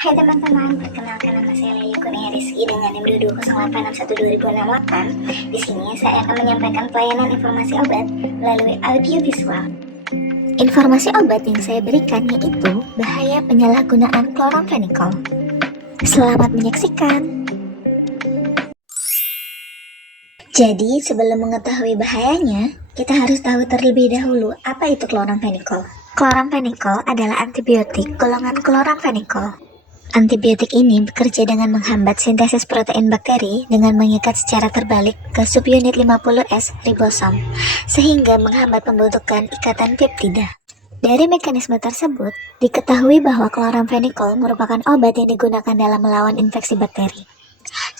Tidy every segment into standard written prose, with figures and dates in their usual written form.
Hai teman-teman, perkenalkan nama saya Leli Kurnia Rizky dengan NIM 208612068. Di sini saya akan menyampaikan pelayanan informasi obat melalui audio visual. Informasi obat yang saya berikan yaitu bahaya penyalahgunaan chloramphenicol. Selamat menyaksikan. Jadi, sebelum mengetahui bahayanya, kita harus tahu terlebih dahulu apa itu chloramphenicol. Chloramphenicol adalah antibiotik golongan chloramphenicol. Antibiotik ini bekerja dengan menghambat sintesis protein bakteri dengan mengikat secara terbalik ke subunit 50S ribosom, sehingga menghambat pembentukan ikatan peptida. Dari mekanisme tersebut, diketahui bahwa chloramphenicol merupakan obat yang digunakan dalam melawan infeksi bakteri.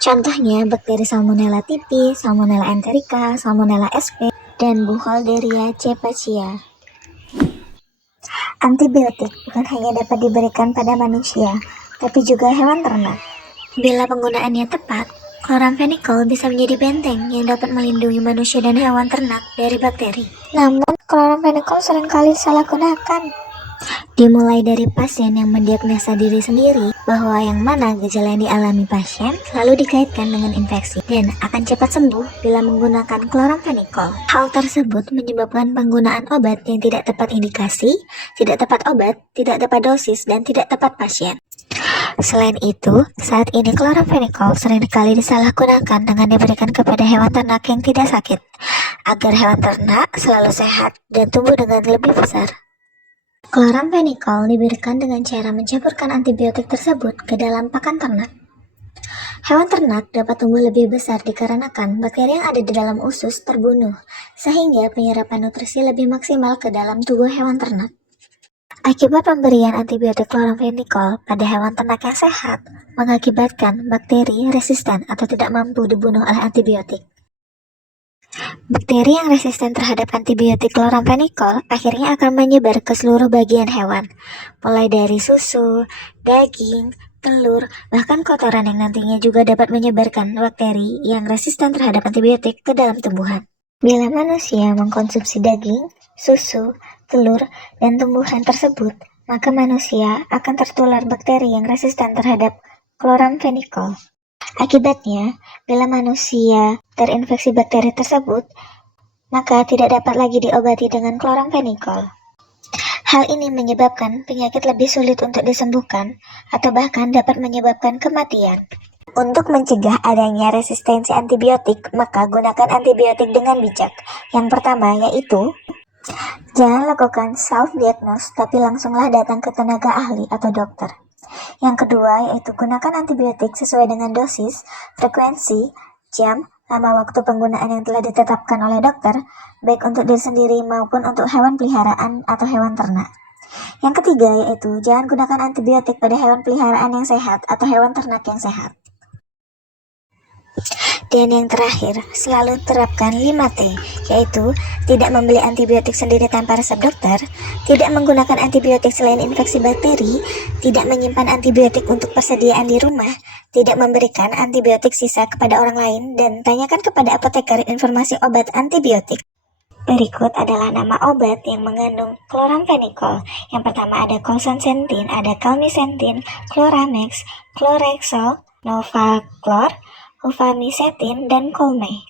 Contohnya bakteri Salmonella typhi, Salmonella enterica, Salmonella sp, dan Burkholderia cepacia. Antibiotik bukan hanya dapat diberikan pada manusia, tapi juga hewan ternak. Bila penggunaannya tepat, chloramphenicol bisa menjadi benteng yang dapat melindungi manusia dan hewan ternak dari bakteri. Namun, chloramphenicol seringkali disalahgunakan. Dimulai dari pasien yang mendiagnosa diri sendiri bahwa yang mana gejala yang dialami pasien selalu dikaitkan dengan infeksi dan akan cepat sembuh bila menggunakan chloramphenicol. Hal tersebut menyebabkan penggunaan obat yang tidak tepat indikasi, tidak tepat obat, tidak tepat dosis, dan tidak tepat pasien. Selain itu, saat ini chloramphenicol seringkali disalahgunakan dengan diberikan kepada hewan ternak yang tidak sakit, agar hewan ternak selalu sehat dan tumbuh dengan lebih besar. Chloramphenicol diberikan dengan cara mencampurkan antibiotik tersebut ke dalam pakan ternak. Hewan ternak dapat tumbuh lebih besar dikarenakan bakteri yang ada di dalam usus terbunuh, sehingga penyerapan nutrisi lebih maksimal ke dalam tubuh hewan ternak. Akibat pemberian antibiotik chloramphenicol pada hewan ternak yang sehat mengakibatkan bakteri resisten atau tidak mampu dibunuh oleh antibiotik. Bakteri yang resisten terhadap antibiotik chloramphenicol akhirnya akan menyebar ke seluruh bagian hewan, mulai dari susu, daging, telur, bahkan kotoran yang nantinya juga dapat menyebarkan bakteri yang resisten terhadap antibiotik ke dalam tumbuhan. Bila manusia mengkonsumsi daging, susu, telur, dan tumbuhan tersebut, maka manusia akan tertular bakteri yang resisten terhadap chloramphenicol. Akibatnya, bila manusia terinfeksi bakteri tersebut, maka tidak dapat lagi diobati dengan chloramphenicol. Hal ini menyebabkan penyakit lebih sulit untuk disembuhkan atau bahkan dapat menyebabkan kematian. Untuk mencegah adanya resistensi antibiotik, maka gunakan antibiotik dengan bijak. Yang pertama yaitu, jangan lakukan self-diagnose, tapi langsunglah datang ke tenaga ahli atau dokter. Yang kedua yaitu gunakan antibiotik sesuai dengan dosis, frekuensi, jam, lama waktu penggunaan yang telah ditetapkan oleh dokter, baik untuk diri sendiri maupun untuk hewan peliharaan atau hewan ternak. Yang ketiga yaitu jangan gunakan antibiotik pada hewan peliharaan yang sehat atau hewan ternak yang sehat. Dan yang terakhir, selalu terapkan 5T, yaitu tidak membeli antibiotik sendiri tanpa resep dokter, tidak menggunakan antibiotik selain infeksi bakteri, tidak menyimpan antibiotik untuk persediaan di rumah, tidak memberikan antibiotik sisa kepada orang lain, dan tanyakan kepada apoteker informasi obat antibiotik. Berikut adalah nama obat yang mengandung chloramphenicol. Yang pertama ada Chlorsentin, ada Calmisentin, Chloramex, Chlorexol, Novaclor, Ufamisetin, dan Colme.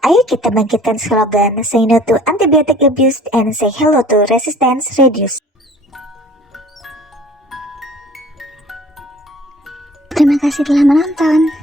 Ayo kita bangkitkan slogan Say No to Antibiotic Abuse and Say Hello to Resistance Reduce. Terima kasih telah menonton.